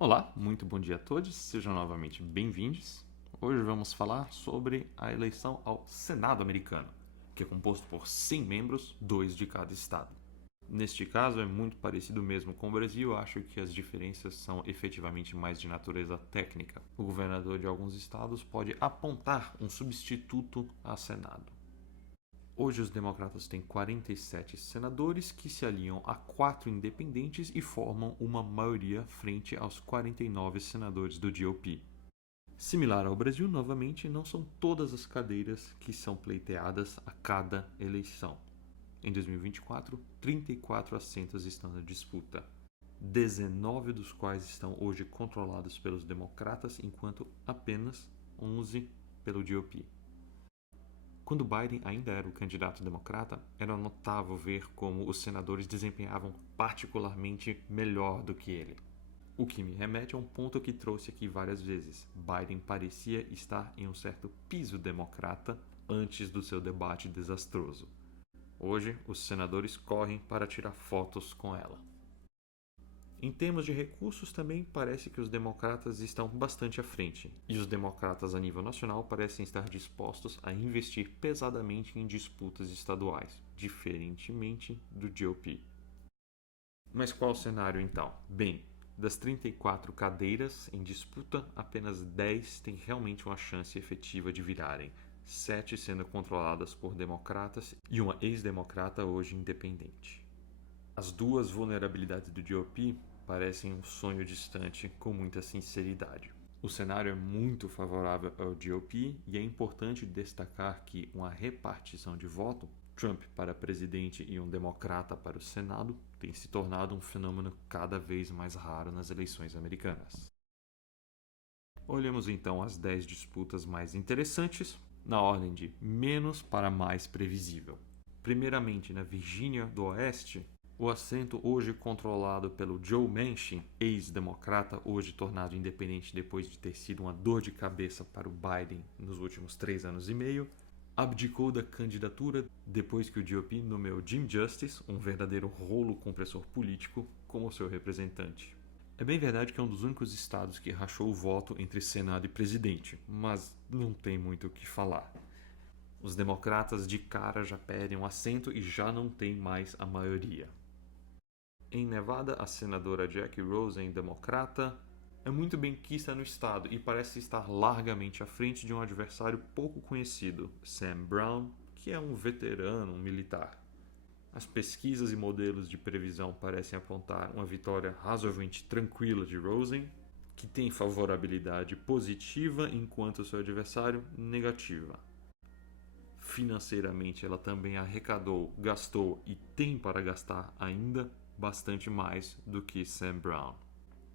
Olá, muito bom dia a todos, sejam novamente bem-vindos. Hoje vamos falar sobre a eleição ao Senado americano, que é composto por 100 membros, 2 de cada estado. Neste caso é muito parecido mesmo com o Brasil, acho que as diferenças são efetivamente mais de natureza técnica. O governador de alguns estados pode apontar um substituto ao Senado. Hoje os democratas têm 47 senadores que se aliam a 4 independentes e formam uma maioria frente aos 49 senadores do GOP. Similar ao Brasil, novamente, não são todas as cadeiras que são pleiteadas a cada eleição. Em 2024, 34 assentos estão na disputa, 19 dos quais estão hoje controlados pelos democratas, enquanto apenas 11 pelo GOP. Quando Biden ainda era o candidato democrata, era notável ver como os senadores desempenhavam particularmente melhor do que ele. O que me remete a um ponto que trouxe aqui várias vezes. Biden parecia estar em um certo piso democrata antes do seu debate desastroso. Hoje, os senadores correm para tirar fotos com ela. Em termos de recursos, também parece que os democratas estão bastante à frente, e os democratas a nível nacional parecem estar dispostos a investir pesadamente em disputas estaduais, diferentemente do GOP. Mas qual o cenário então? Bem, das 34 cadeiras em disputa, apenas 10 têm realmente uma chance efetiva de virarem, 7 sendo controladas por democratas e uma ex-democrata hoje independente. As duas vulnerabilidades do GOP parecem um sonho distante com muita sinceridade. O cenário é muito favorável ao GOP e é importante destacar que uma repartição de voto, Trump para presidente e um democrata para o Senado, tem se tornado um fenômeno cada vez mais raro nas eleições americanas. Olhemos então as 10 disputas mais interessantes, na ordem de menos para mais previsível. Primeiramente, na Virgínia do Oeste, o assento hoje controlado pelo Joe Manchin, ex-democrata, hoje tornado independente depois de ter sido uma dor de cabeça para o Biden nos últimos 3 anos e meio, abdicou da candidatura depois que o GOP nomeou Jim Justice, um verdadeiro rolo compressor político, como seu representante. É bem verdade que é um dos únicos estados que rachou o voto entre Senado e presidente, mas não tem muito o que falar. Os democratas de cara já perdem um assento e já não têm mais a maioria. Em Nevada, a senadora Jackie Rosen, democrata, é muito benquista no estado e parece estar largamente à frente de um adversário pouco conhecido, Sam Brown, que é um veterano militar. As pesquisas e modelos de previsão parecem apontar uma vitória razoavelmente tranquila de Rosen, que tem favorabilidade positiva enquanto seu adversário negativa. Financeiramente, ela também arrecadou, gastou e tem para gastar ainda bastante mais do que Sam Brown.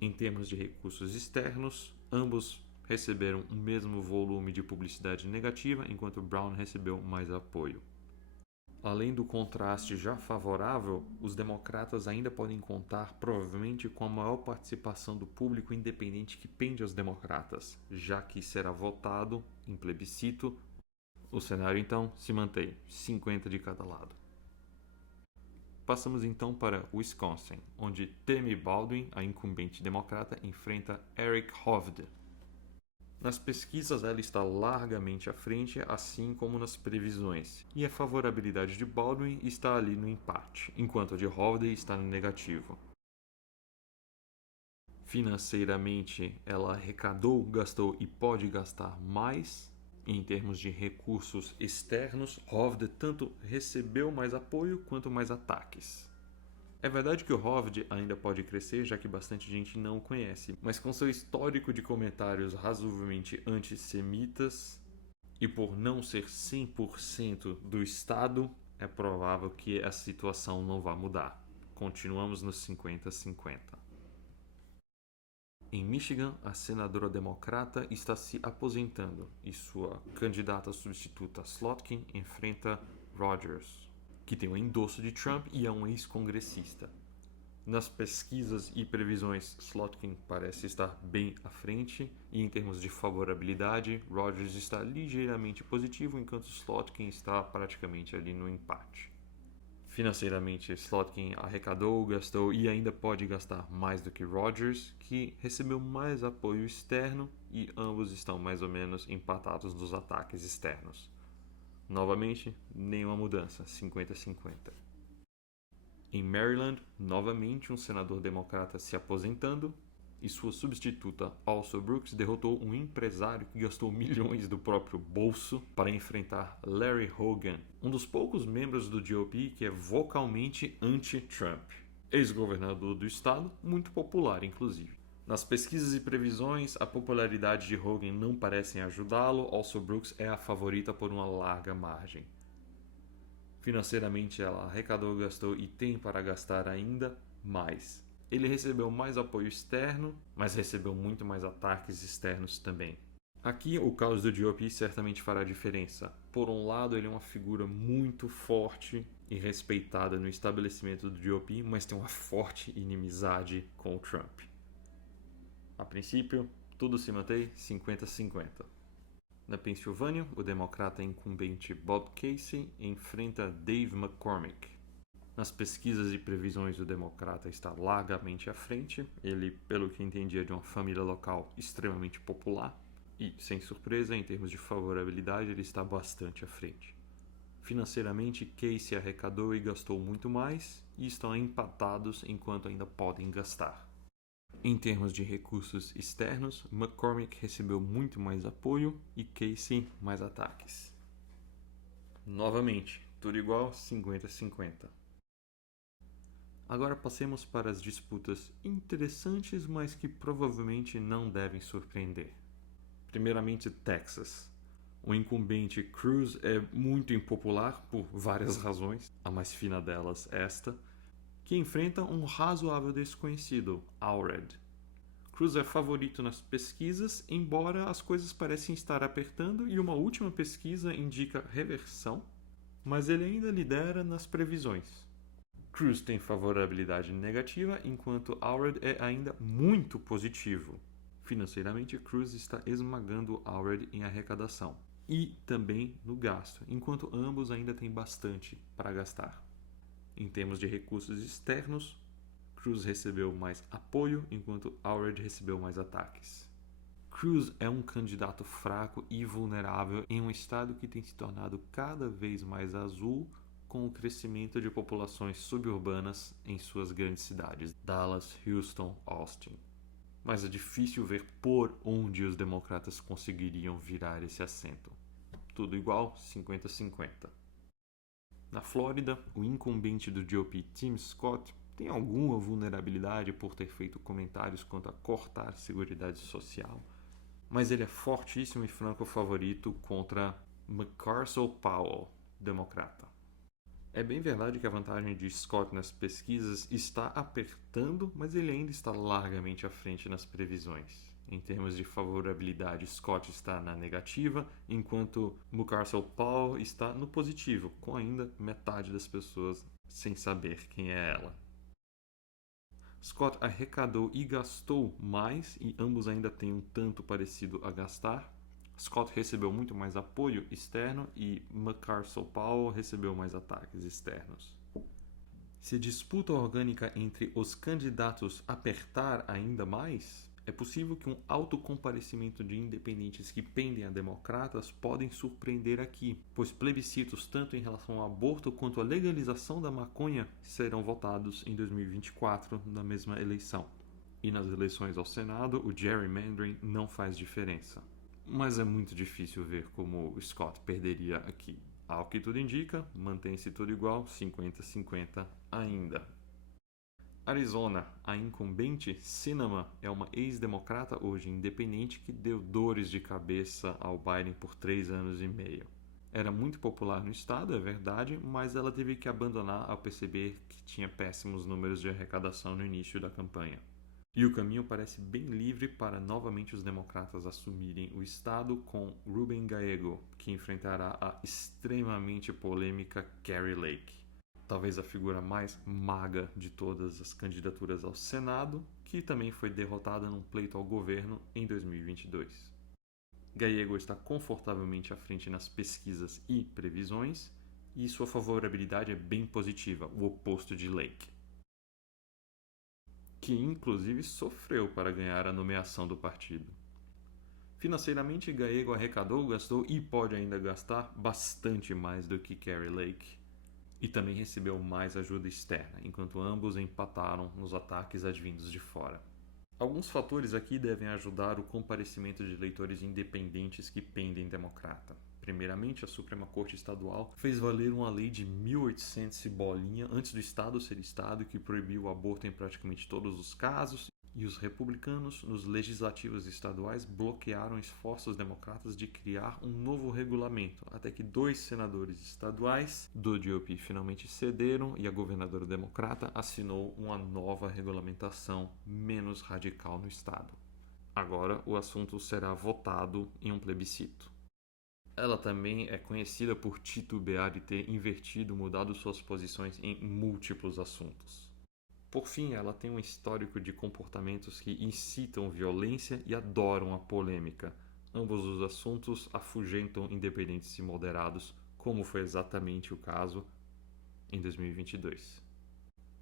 Em termos de recursos externos, ambos receberam o mesmo volume de publicidade negativa, enquanto Brown recebeu mais apoio. Além do contraste já favorável, os democratas ainda podem contar provavelmente com a maior participação do público independente que pende aos democratas, já que será votado em plebiscito. O cenário então se mantém 50 de cada lado. Passamos então para Wisconsin, onde Tammy Baldwin, a incumbente democrata, enfrenta Eric Hovde. Nas pesquisas ela está largamente à frente, assim como nas previsões, e a favorabilidade de Baldwin está ali no empate, enquanto a de Hovde está no negativo. Financeiramente, ela arrecadou, gastou e pode gastar mais. Em termos de recursos externos, Hovde tanto recebeu mais apoio quanto mais ataques. É verdade que o Hovde ainda pode crescer, já que bastante gente não o conhece, mas com seu histórico de comentários razoavelmente antissemitas e por não ser 100% do Estado, é provável que a situação não vá mudar. Continuamos nos 50-50. Em Michigan, a senadora democrata está se aposentando e sua candidata substituta Slotkin enfrenta Rogers, que tem o endosso de Trump e é um ex-congressista. Nas pesquisas e previsões, Slotkin parece estar bem à frente e em termos de favorabilidade, Rogers está ligeiramente positivo enquanto Slotkin está praticamente ali no empate. Financeiramente, Slotkin arrecadou, gastou e ainda pode gastar mais do que Rodgers, que recebeu mais apoio externo e ambos estão mais ou menos empatados nos ataques externos. Novamente, nenhuma mudança, 50-50. Em Maryland, novamente um senador democrata se aposentando e sua substituta, Also Brooks, derrotou um empresário que gastou milhões do próprio bolso para enfrentar Larry Hogan, um dos poucos membros do GOP que é vocalmente anti-Trump. Ex-governador do estado, muito popular inclusive. Nas pesquisas e previsões, a popularidade de Hogan não parece ajudá-lo, Also Brooks é a favorita por uma larga margem. Financeiramente, ela arrecadou, gastou e tem para gastar ainda mais. Ele recebeu mais apoio externo, mas recebeu muito mais ataques externos também. Aqui, o caos do GOP certamente fará diferença. Por um lado, ele é uma figura muito forte e respeitada no estabelecimento do GOP, mas tem uma forte inimizade com o Trump. A princípio, tudo se mantém 50-50. Na Pensilvânia, o democrata incumbente Bob Casey enfrenta Dave McCormick. Nas pesquisas e previsões, o democrata está largamente à frente. Ele, pelo que entendi, é de uma família local extremamente popular. E, sem surpresa, em termos de favorabilidade, ele está bastante à frente. Financeiramente, Casey arrecadou e gastou muito mais e estão empatados enquanto ainda podem gastar. Em termos de recursos externos, McCormick recebeu muito mais apoio e Casey mais ataques. Novamente, tudo igual, 50-50. Agora passemos para as disputas interessantes, mas que provavelmente não devem surpreender. Primeiramente, Texas. O incumbente Cruz é muito impopular por várias razões, a mais fina delas esta, que enfrenta um razoável desconhecido, Allred. Cruz é favorito nas pesquisas, embora as coisas parecem estar apertando e uma última pesquisa indica reversão, mas ele ainda lidera nas previsões. Cruz tem favorabilidade negativa, enquanto Allred é ainda muito positivo. Financeiramente, Cruz está esmagando Allred em arrecadação e também no gasto, enquanto ambos ainda têm bastante para gastar. Em termos de recursos externos, Cruz recebeu mais apoio, enquanto Allred recebeu mais ataques. Cruz é um candidato fraco e vulnerável em um estado que tem se tornado cada vez mais azul com o crescimento de populações suburbanas em suas grandes cidades, Dallas, Houston, Austin. Mas é difícil ver por onde os democratas conseguiriam virar esse assento. Tudo igual, 50-50. Na Flórida, o incumbente do GOP, Tim Scott, tem alguma vulnerabilidade por ter feito comentários quanto a cortar a Seguridade Social, mas ele é fortíssimo e franco favorito contra McCarcel Powell, democrata. É bem verdade que a vantagem de Scott nas pesquisas está apertando, mas ele ainda está largamente à frente nas previsões. Em termos de favorabilidade, Scott está na negativa, enquanto McCarcel Powell está no positivo, com ainda metade das pessoas sem saber quem é ela. Scott arrecadou e gastou mais, e ambos ainda têm um tanto parecido a gastar. Scott recebeu muito mais apoio externo e McCarcel Powell recebeu mais ataques externos. Se a disputa orgânica entre os candidatos apertar ainda mais, é possível que um alto comparecimento de independentes que pendem a democratas podem surpreender aqui, pois plebiscitos tanto em relação ao aborto quanto à legalização da maconha serão votados em 2024 na mesma eleição. E nas eleições ao Senado, o gerrymandering não faz diferença. Mas é muito difícil ver como o Scott perderia aqui. Ao que tudo indica, mantém-se tudo igual, 50-50 ainda. Arizona, a incumbente Sinema é uma ex-democrata hoje independente que deu dores de cabeça ao Biden por 3 anos e meio. Era muito popular no estado, é verdade, mas ela teve que abandonar ao perceber que tinha péssimos números de arrecadação no início da campanha. E o caminho parece bem livre para novamente os democratas assumirem o estado com Ruben Gallego, que enfrentará a extremamente polêmica Kari Lake, talvez a figura mais maga de todas as candidaturas ao Senado, que também foi derrotada num pleito ao governo em 2022. Gallego está confortavelmente à frente nas pesquisas e previsões, e sua favorabilidade é bem positiva, o oposto de Lake, que inclusive sofreu para ganhar a nomeação do partido. Financeiramente, Gallego arrecadou, gastou e pode ainda gastar bastante mais do que Kari Lake, e também recebeu mais ajuda externa, enquanto ambos empataram nos ataques advindos de fora. Alguns fatores aqui devem ajudar o comparecimento de eleitores independentes que pendem democrata. Primeiramente, a Suprema Corte Estadual fez valer uma lei de 1800 e bolinha antes do Estado ser Estado que proibiu o aborto em praticamente todos os casos, e os republicanos nos legislativos estaduais bloquearam esforços democratas de criar um novo regulamento, até que 2 senadores estaduais do GOP finalmente cederam e a governadora democrata assinou uma nova regulamentação menos radical no estado. Agora o assunto será votado em um plebiscito. Ela também é conhecida por titubear e ter mudado suas posições em múltiplos assuntos. Por fim, ela tem um histórico de comportamentos que incitam violência e adoram a polêmica. Ambos os assuntos afugentam independentes e moderados, como foi exatamente o caso em 2022.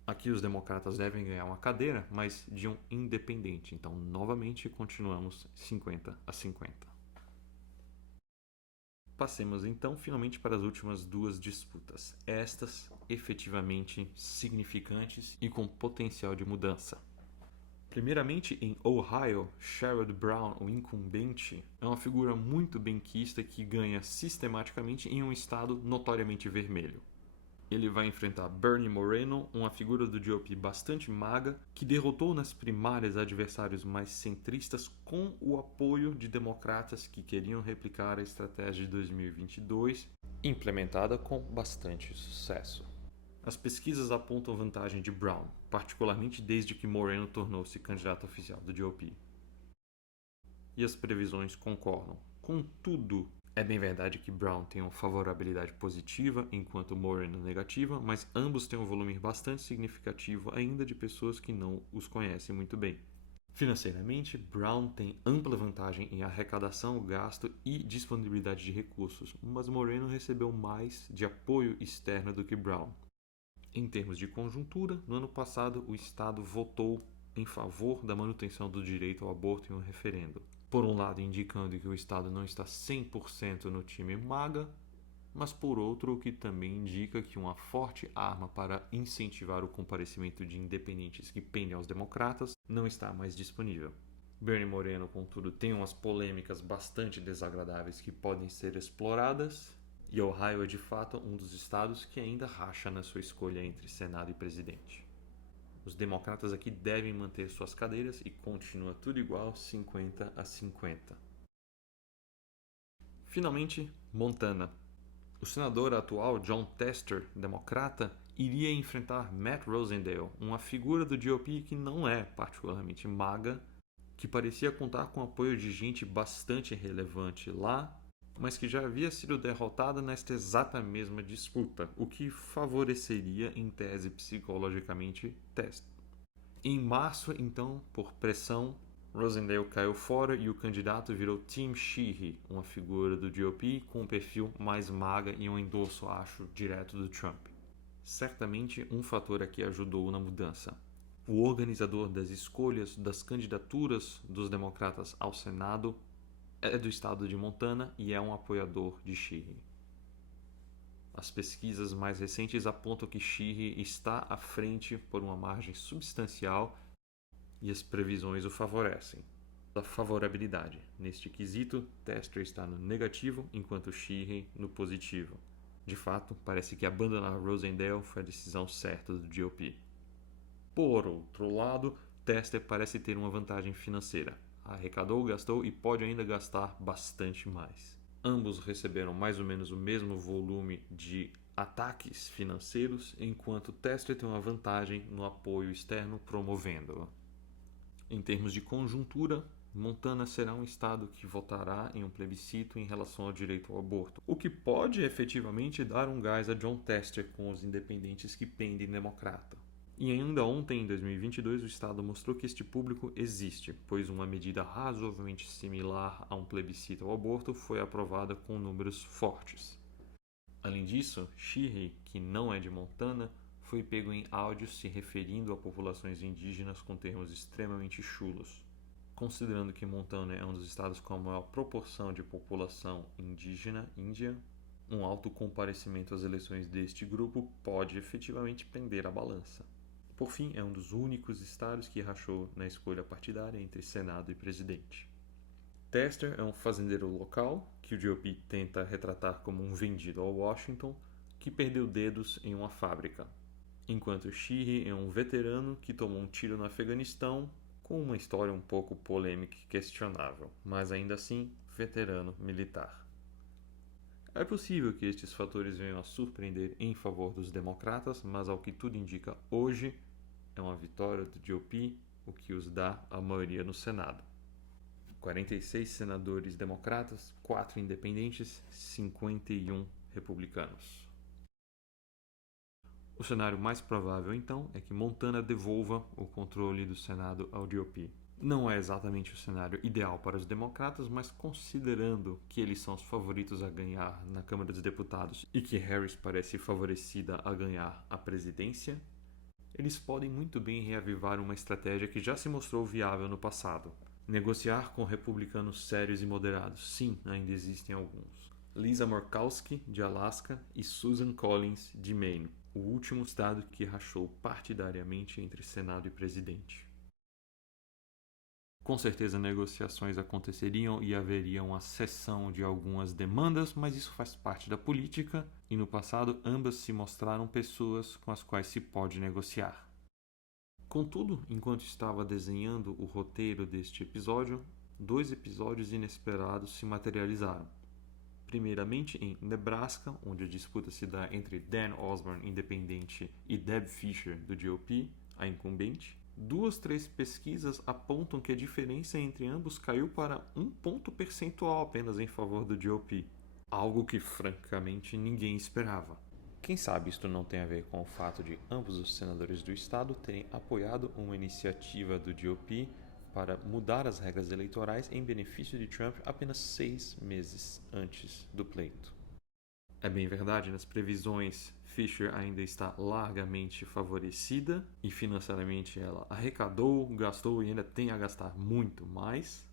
Aqui os democratas devem ganhar uma cadeira, mas de um independente. Então, novamente, continuamos 50-50. Passemos então finalmente para as últimas 2 disputas, estas efetivamente significantes e com potencial de mudança. Primeiramente, em Ohio, Sherrod Brown, o incumbente, é uma figura muito benquista que ganha sistematicamente em um estado notoriamente vermelho. Ele vai enfrentar Bernie Moreno, uma figura do GOP bastante maga, que derrotou nas primárias adversários mais centristas com o apoio de democratas que queriam replicar a estratégia de 2022, implementada com bastante sucesso. As pesquisas apontam vantagem de Brown, particularmente desde que Moreno tornou-se candidato oficial do GOP. E as previsões concordam. Contudo, é bem verdade que Brown tem uma favorabilidade positiva, enquanto Moreno negativa, mas ambos têm um volume bastante significativo ainda de pessoas que não os conhecem muito bem. Financeiramente, Brown tem ampla vantagem em arrecadação, gasto e disponibilidade de recursos, mas Moreno recebeu mais de apoio externo do que Brown. Em termos de conjuntura, no ano passado o Estado votou em favor da manutenção do direito ao aborto em um referendo. Por um lado, indicando que o Estado não está 100% no time MAGA, mas por outro, o que também indica que uma forte arma para incentivar o comparecimento de independentes que pendem aos democratas não está mais disponível. Bernie Moreno, contudo, tem umas polêmicas bastante desagradáveis que podem ser exploradas, e Ohio é de fato um dos estados que ainda racha na sua escolha entre Senado e presidente. Os democratas aqui devem manter suas cadeiras e continua tudo igual, 50-50. Finalmente, Montana. O senador atual Jon Tester, democrata, iria enfrentar Matt Rosendale, uma figura do GOP que não é particularmente maga, que parecia contar com o apoio de gente bastante relevante lá, mas que já havia sido derrotada nesta exata mesma disputa, o que favoreceria, em tese psicologicamente, Tester. Em março, então, por pressão, Rosendale caiu fora e o candidato virou Tim Sheehy, uma figura do GOP com um perfil mais maga e um endosso, acho, direto do Trump. Certamente um fator aqui ajudou na mudança. O organizador das escolhas das candidaturas dos democratas ao Senado é do estado de Montana e é um apoiador de Sheehy. As pesquisas mais recentes apontam que Sheehy está à frente por uma margem substancial e as previsões o favorecem. A favorabilidade. Neste quesito, Tester está no negativo, enquanto Sheehy no positivo. De fato, parece que abandonar Rosendale foi a decisão certa do GOP. Por outro lado, Tester parece ter uma vantagem financeira. Arrecadou, gastou e pode ainda gastar bastante mais. Ambos receberam mais ou menos o mesmo volume de ataques financeiros, enquanto Tester tem uma vantagem no apoio externo promovendo-o. Em termos de conjuntura, Montana será um estado que votará em um plebiscito em relação ao direito ao aborto, o que pode efetivamente dar um gás a Jon Tester com os independentes que pendem democrata. E ainda ontem, em 2022, o Estado mostrou que este público existe, pois uma medida razoavelmente similar a um plebiscito ao aborto foi aprovada com números fortes. Além disso, Sheehy, que não é de Montana, foi pego em áudios se referindo a populações indígenas com termos extremamente chulos. Considerando que Montana é um dos estados com a maior proporção de população indígena índia, um alto comparecimento às eleições deste grupo pode efetivamente pender a balança. Por fim, é um dos únicos estados que rachou na escolha partidária entre Senado e presidente. Tester é um fazendeiro local, que o GOP tenta retratar como um vendido ao Washington, que perdeu dedos em uma fábrica, enquanto Sheehy é um veterano que tomou um tiro no Afeganistão, com uma história um pouco polêmica e questionável, mas ainda assim veterano militar. É possível que estes fatores venham a surpreender em favor dos democratas, mas ao que tudo indica hoje, é uma vitória do GOP, o que os dá a maioria no Senado. 46 senadores democratas, 4 independentes, 51 republicanos. O cenário mais provável, então, é que Montana devolva o controle do Senado ao GOP. Não é exatamente o cenário ideal para os democratas, mas considerando que eles são os favoritos a ganhar na Câmara dos Deputados e que Harris parece favorecida a ganhar a presidência, eles podem muito bem reavivar uma estratégia que já se mostrou viável no passado. Negociar com republicanos sérios e moderados. Sim, ainda existem alguns. Lisa Murkowski, de Alaska, e Susan Collins, de Maine, o último estado que rachou partidariamente entre Senado e presidente. Com certeza negociações aconteceriam e haveria uma cessão de algumas demandas, mas isso faz parte da política e no passado ambas se mostraram pessoas com as quais se pode negociar. Contudo, enquanto estava desenhando o roteiro deste episódio, 2 episódios inesperados se materializaram. Primeiramente em Nebraska, onde a disputa se dá entre Dan Osborne, independente, e Deb Fischer, do GOP, a incumbente. 3 pesquisas apontam que a diferença entre ambos caiu para 1 ponto percentual apenas em favor do GOP, algo que francamente ninguém esperava. Quem sabe isto não tem a ver com o fato de ambos os senadores do estado terem apoiado uma iniciativa do GOP para mudar as regras eleitorais em benefício de Trump apenas 6 meses antes do pleito. É bem verdade, nas previsões, Fischer ainda está largamente favorecida e financeiramente ela arrecadou, gastou e ainda tem a gastar muito mais.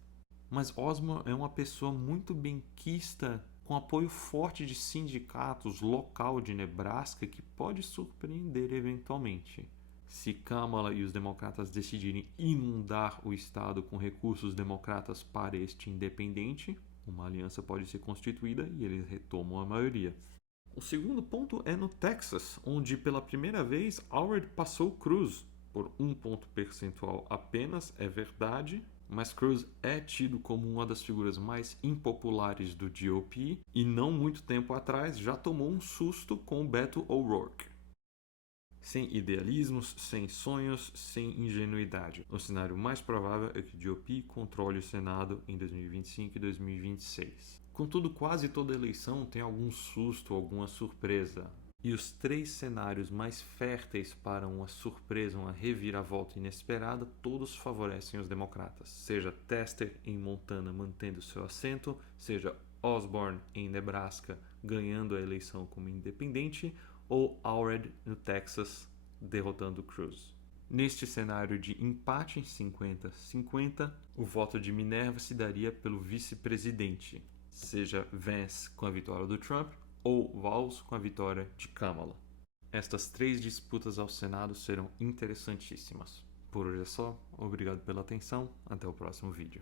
Mas Osborne é uma pessoa muito benquista, com apoio forte de sindicatos local de Nebraska que pode surpreender eventualmente. Se Kamala e os democratas decidirem inundar o estado com recursos democratas para este independente, uma aliança pode ser constituída e eles retomam a maioria. O segundo ponto é no Texas, onde pela primeira vez Howard passou Cruz por 1 ponto percentual apenas, é verdade, mas Cruz é tido como uma das figuras mais impopulares do GOP e não muito tempo atrás já tomou um susto com Beto O'Rourke. Sem idealismos, sem sonhos, sem ingenuidade. O cenário mais provável é que o GOP controle o Senado em 2025 e 2026. Contudo, quase toda eleição tem algum susto, alguma surpresa. E os 3 cenários mais férteis para uma surpresa, uma reviravolta inesperada, todos favorecem os democratas. Seja Tester em Montana mantendo seu assento, seja Osborne em Nebraska ganhando a eleição como independente, ou Howard no Texas derrotando Cruz. Neste cenário de empate em 50-50, o voto de Minerva se daria pelo vice-presidente, seja Vance com a vitória do Trump ou Valls com a vitória de Kamala. Estas 3 disputas ao Senado serão interessantíssimas. Por hoje é só, obrigado pela atenção, até o próximo vídeo.